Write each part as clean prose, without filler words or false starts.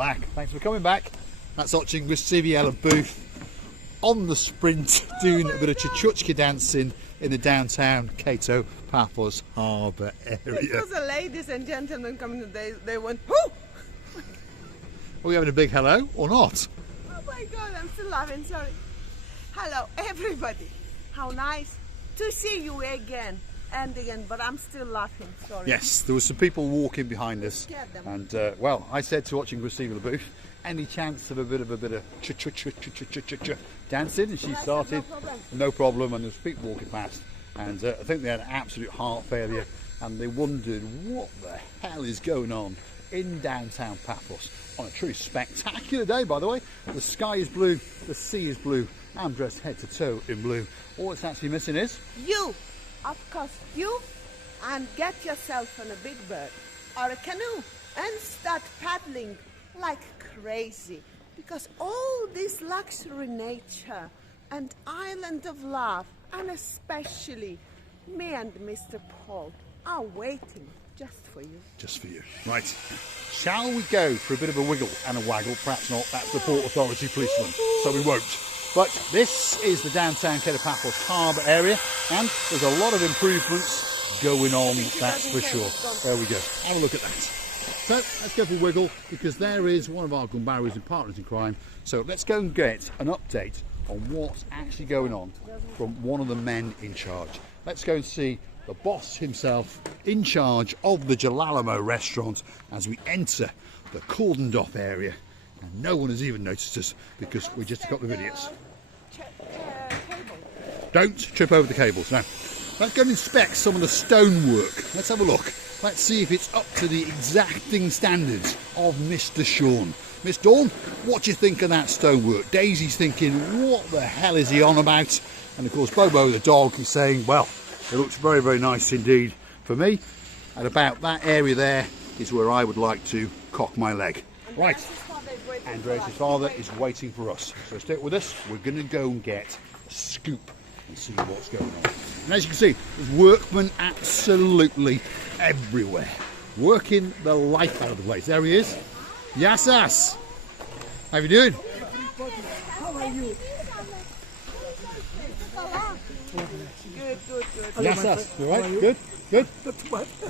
back. Thanks for coming back. That's watching Grisivia Booth on the sprint, doing a bit of Chuchuchka dancing in the downtown Kato Paphos Harbour area. Because the ladies and gentlemen coming today, they went, whoo! Are we having a big hello or not? Oh my God, I'm still laughing, sorry. Hello, everybody. How nice to see you again and again, but I'm still laughing, sorry. Yes, there were some people walking behind us. And, well, I said to watching Grisivia Booth, any chance of a bit of dancing? And she started, no problem, and there was people walking past. And I think they had an absolute heart failure, and they wondered what the hell is going on in downtown Paphos on a truly spectacular day, by the way. The sky is blue, the sea is blue. I'm dressed head to toe in blue. All it's actually missing is you, of course, you, and get yourself on a big bird or a canoe and start paddling like crazy, because all this luxury nature and island of love, and especially me and Mr. Paul, are waiting just for you. Just for you. Right. Shall we go for a bit of a wiggle and a waggle? Perhaps not. That's the Port Authority policeman, so we won't. But this is the downtown Kato Paphos Harbour area, and there's a lot of improvements going on, that's for sure. There we go. Have a look at that. So let's go for a wiggle, because there is one of our gumbaris and partners in crime. So let's go and get an update on what's actually going on from one of the men in charge. Let's go and see the boss himself in charge of the Jalalamo restaurant as we enter the cordoned off area. And no one has even noticed us because we just got the idiots. Don't trip over the cables. Now, let's go and inspect some of the stonework. Let's have a look. Let's see if it's up to the exacting standards of Mr. Sean. Miss Dawn, what do you think of that stonework? Daisy's thinking, what the hell is he on about? And of course, Bobo the dog is saying, well, it looks very, very nice indeed for me. And about that area there is where I would like to cock my leg. Right. Andreas' father is waiting for us. So stick with us. We're going to go and get a scoop and see what's going on. And as you can see, there's workmen absolutely everywhere, working the life out of the place. There he is. Yassas. How are you doing? How are you? Good. Yassas. You all right? Good?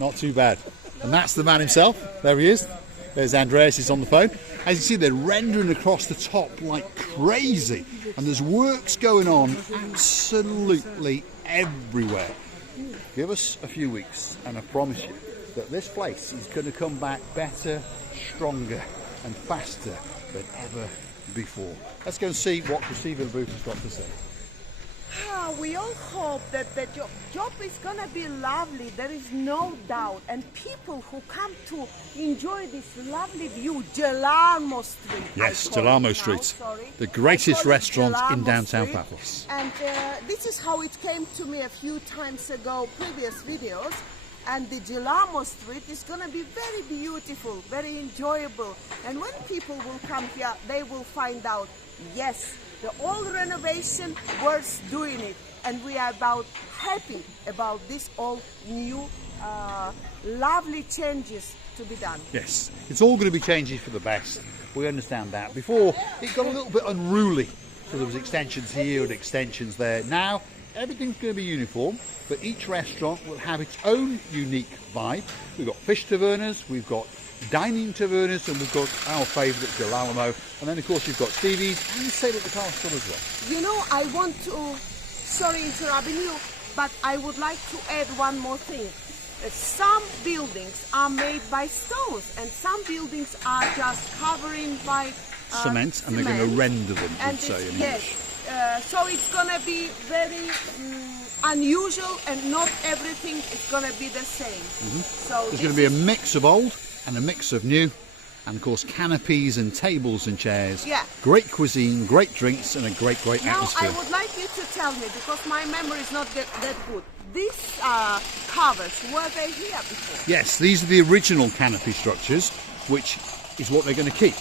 Not too bad. And that's the man himself. There he is. There's Andreas, he's on the phone. As you see, they're rendering across the top like crazy. And there's works going on absolutely everywhere. Give us a few weeks and I promise you that this place is going to come back better, stronger and faster than ever before. Let's go and see what Grisivia Booth has got to say. We all hope that the job is going to be lovely, there is no doubt. And people who come to enjoy this lovely view, Jalamo Street. Yes, Jalamo Street, the greatest restaurant in downtown Paphos. And this is how it came to me a few times ago, previous videos. And the Jalamo Street is going to be very beautiful, very enjoyable. And when people will come here, they will find out, yes, the old renovation was doing it, and we are happy about this all new lovely changes to be done. Yes, it's all going to be changes for the best. We understand that. Before, it got a little bit unruly, so there was extensions here and extensions there. Now, everything's going to be uniform, but each restaurant will have its own unique vibe. We've got fish tavernas, we've got dining tavernas, and we've got our favourite Jalamo, and then of course you've got Stevie's and Sail at the Castle as well. You know, I want to, sorry interrupting you, but I would like to add one more thing. Some buildings are made by stones and some buildings are just covering by cement, and they're going to render them, and say in English. So it's going to be very unusual, and not everything is going to be the same. So there's going to be a mix of old and a mix of new, and of course canopies and tables and chairs. Yeah. Great cuisine, great drinks, and a great atmosphere. Now I would like you to tell me, because my memory is not that good. These covers, were they here before? Yes, these are the original canopy structures, which is what they're going to keep.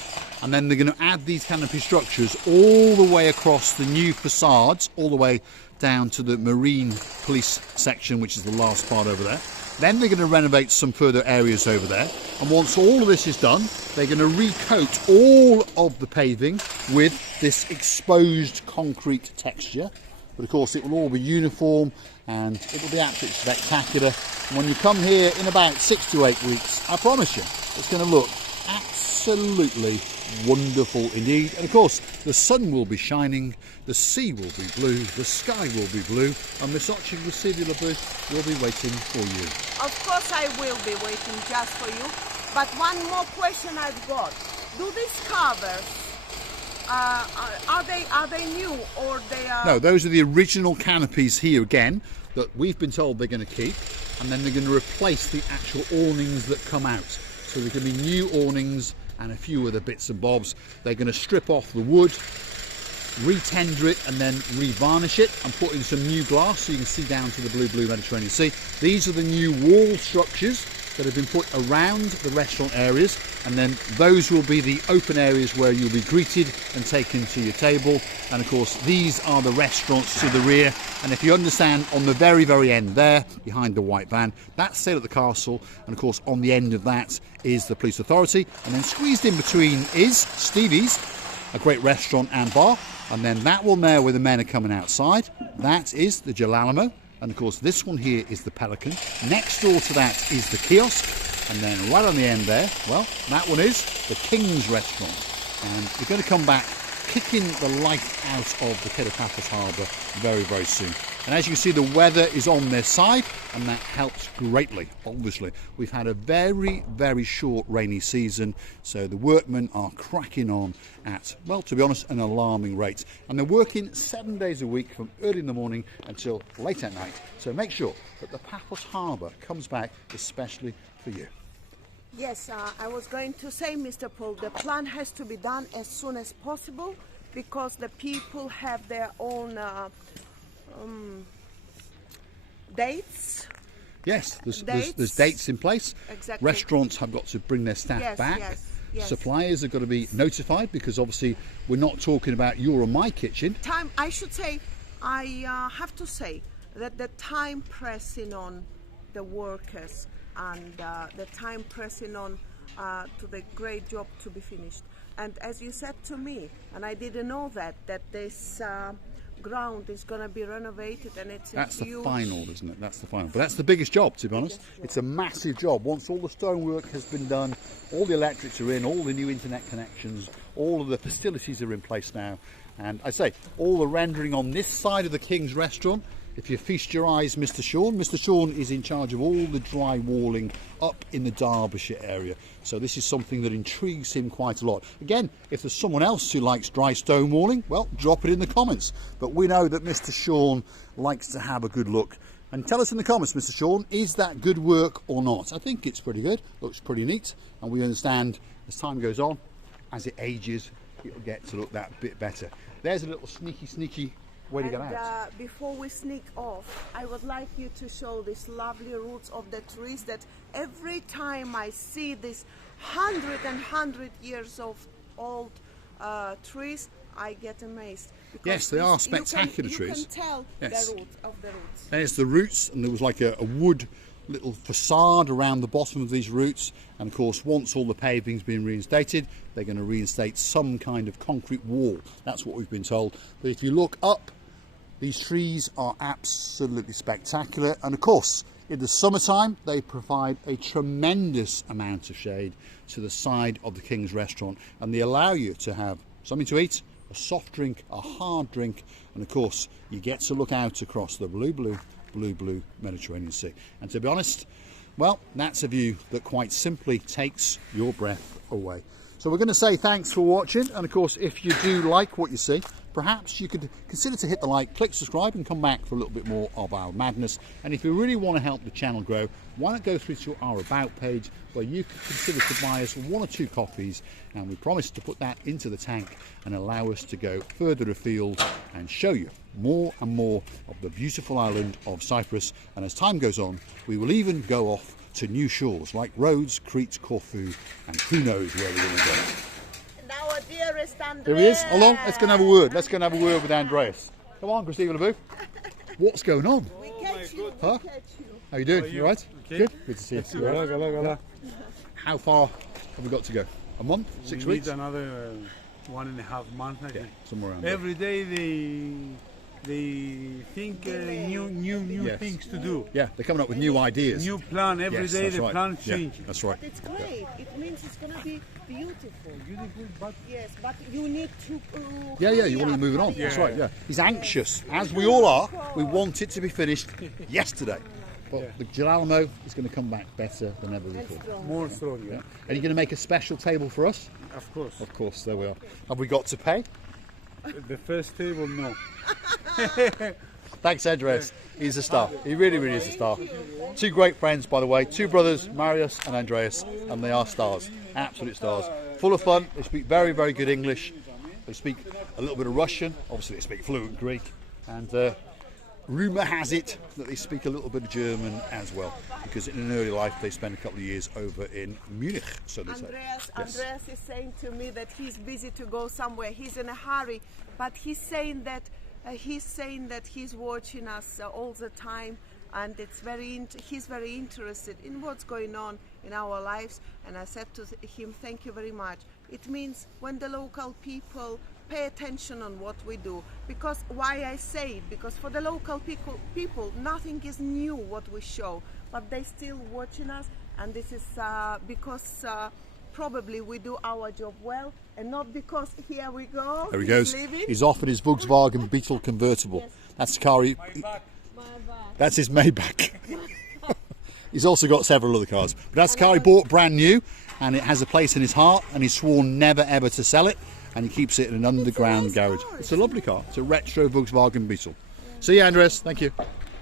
And then they're going to add these canopy structures all the way across the new facades, all the way down to the marine police section, which is the last part over there. Then they're going to renovate some further areas over there. And once all of this is done, they're going to recoat all of the paving with this exposed concrete texture. But of course it will all be uniform and it'll be absolutely spectacular. And when you come here in about 6 to 8 weeks, I promise you, it's going to look absolutely wonderful indeed. And of course the sun will be shining, the sea will be blue, the sky will be blue, and Miss Oching will be waiting for you. Of course I will be waiting just for you. But one more question I've got. Do these covers, are they new or they are... No, those are the original canopies here again that we've been told they're going to keep, and then they're going to replace the actual awnings that come out. So there can be new awnings and a few other bits and bobs. They're going to strip off the wood, re-tender it and then re-varnish it and put in some new glass so you can see down to the blue Mediterranean Sea. These are the new wall structures that have been put around the restaurant areas, and then those will be the open areas where you'll be greeted and taken to your table. And of course these are the restaurants to the rear, and if you understand, on the very end there behind the white van, that's Sale at the Castle, and of course on the end of that is the police authority, and then squeezed in between is Stevie's, a great restaurant and bar, and then that one there where the men are coming outside, that is the Jalalamo. And of course this one here is the Pelican. Next door to that is the kiosk, and then right on the end there, well, that one is the King's Restaurant. And we're going to come back kicking the life out of the Kato Paphos Harbour very soon. And as you can see, the weather is on their side, and that helps greatly. Obviously we've had a very short rainy season, so the workmen are cracking on at, well, to be honest, an alarming rate, and they're working 7 days a week from early in the morning until late at night. So make sure that the Paphos Harbour comes back especially for you. Yes, I was going to say, Mr. Paul, the plan has to be done as soon as possible because the people have their own dates. Yes, there's dates in place. Exactly. Restaurants have got to bring their staff back. Yes. Suppliers have got to be notified, because obviously we're not talking about your or my kitchen. I should say, I have to say that the time pressing on the workers and the time pressing on to the great job to be finished. And as you said to me, and I didn't know that this ground is going to be renovated, and that's the final, isn't it? That's the final. But that's the biggest job, to be honest. It's a massive job. Once all the stonework has been done, all the electrics are in, all the new internet connections, all of the facilities are in place now. And I say, all the rendering on this side of the King's Restaurant, if you feast your eyes, Mr. Sean is in charge of all the dry walling up in the Derbyshire area. So this is something that intrigues him quite a lot. Again, if there's someone else who likes dry stone walling, well, drop it in the comments. But we know that Mr. Sean likes to have a good look. And tell us in the comments, Mr. Sean, is that good work or not? I think it's pretty good, looks pretty neat. And we understand as time goes on, as it ages, it'll get to look that bit better. There's a little sneaky way to get out. Before we sneak off, I would like you to show these lovely roots of the trees that every time I see these 100 years of old trees, I get amazed. Yes, they are spectacular trees. You can tell the roots of the roots. There's the roots, and there was like a wood little facade around the bottom of these roots, and of course once all the paving's been reinstated, they're going to reinstate some kind of concrete wall. That's what we've been told. But if you look up, these trees are absolutely spectacular, and of course in the summertime they provide a tremendous amount of shade to the side of the King's Restaurant, and they allow you to have something to eat, a soft drink, a hard drink, and of course you get to look out across the blue Mediterranean Sea. And to be honest, well, that's a view that quite simply takes your breath away. So we're going to say thanks for watching, and of course if you do like what you see, perhaps you could consider to hit the like, click subscribe, and come back for a little bit more of our madness. And if you really want to help the channel grow, why not go through to our About page, where you can consider to buy us 1 or 2 coffees, and we promise to put that into the tank and allow us to go further afield and show you more and more of the beautiful island of Cyprus. And as time goes on, we will even go off to new shores like Rhodes, Crete, Corfu, and who knows where we're going to go. And our dearest Andreas. There he is. Hold on, let's go and have a word. Let's go and have a word with Andreas. Come on, Christina LeBouf. What's going on? We catch you. Huh? We catch you. How you doing? You all right? Okay. Good. Good to see you. Hello. How far have we got to go? A month? 6 We weeks? need another 1.5 months, I Yeah, think. somewhere around there. Every day they think new Yes. things to do. Yeah, they're coming up with new ideas. New plan every Yes, day. that's The right. plan Yeah, change. that's right. But it's great. It means it's going to be beautiful. Beautiful, but Yes, but you need to. Yeah, you want to move it on. That's right, yeah. He's anxious, as we all are. We want it to be finished yesterday. But the Girolamo is going to come back better than ever before. more strong. Yeah. Are you going to make a special table for us? Of course. Of course, there we are. Have we got to pay? The first table, no. Thanks, Andres. He's a star. He really is a star. Two great friends, by the way. Two brothers, Marius and Andreas, and they are stars. Absolute stars. Full of fun. They speak very, very good English. They speak a little bit of Russian. Obviously, they speak fluent Greek. And rumour has it that they speak a little bit of German as well, because in an early life they spent a couple of years over in Munich, so they say. Andreas is saying to me that he's busy to go somewhere. He's in a hurry, but he's saying that he's watching us all the time, and he's very interested in what's going on in our lives. And I said to him, thank you very much. It means when the local people pay attention on what we do, because why I say it, because for the local people nothing is new what we show, but they still watching us, and this is because probably we do our job well, and not because here we go. There he goes. Leaving. He's off in his Volkswagen Beetle convertible. Yes. That's the car. That's his Maybach. He's also got several other cars, but that's the car he bought brand new, and it has a place in his heart, and he's sworn never ever to sell it, and he keeps it in an underground garage. It's a lovely car. It's a retro Volkswagen Beetle. See you, Andres. Thank you.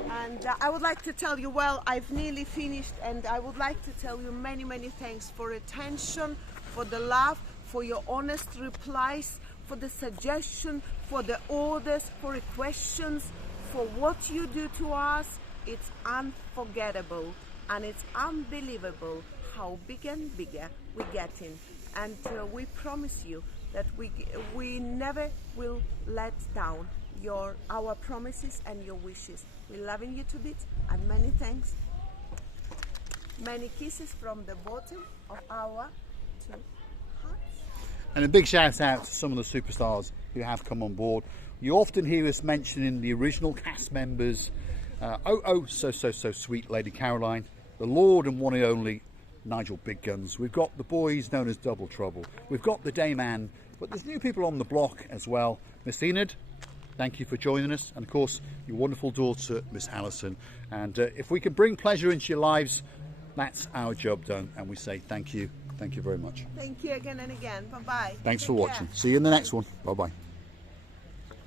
And I would like to tell you, well, I've nearly finished, and I would like to tell you many thanks for attention, for the love, for your honest replies, for the suggestion, for the orders, for the questions, for what you do to us. It's unforgettable, and it's unbelievable how bigger and bigger we're getting. And we promise you that we never will let down our promises and your wishes. We're loving you to bits, and many thanks. Many kisses from the bottom of our two hearts. And a big shout out to some of the superstars who have come on board. You often hear us mentioning the original cast members. So sweet Lady Caroline, the Lord and one and only Nigel Big Guns. We've got the boys known as Double Trouble. We've got the Dayman, but there's new people on the block as well. Miss Enid, thank you for joining us, and of course your wonderful daughter, Miss Alison. And if we can bring pleasure into your lives, that's our job done, and we say thank you very much. Thank you again and again. Bye bye. Thanks for watching. See you in the next one. Bye bye.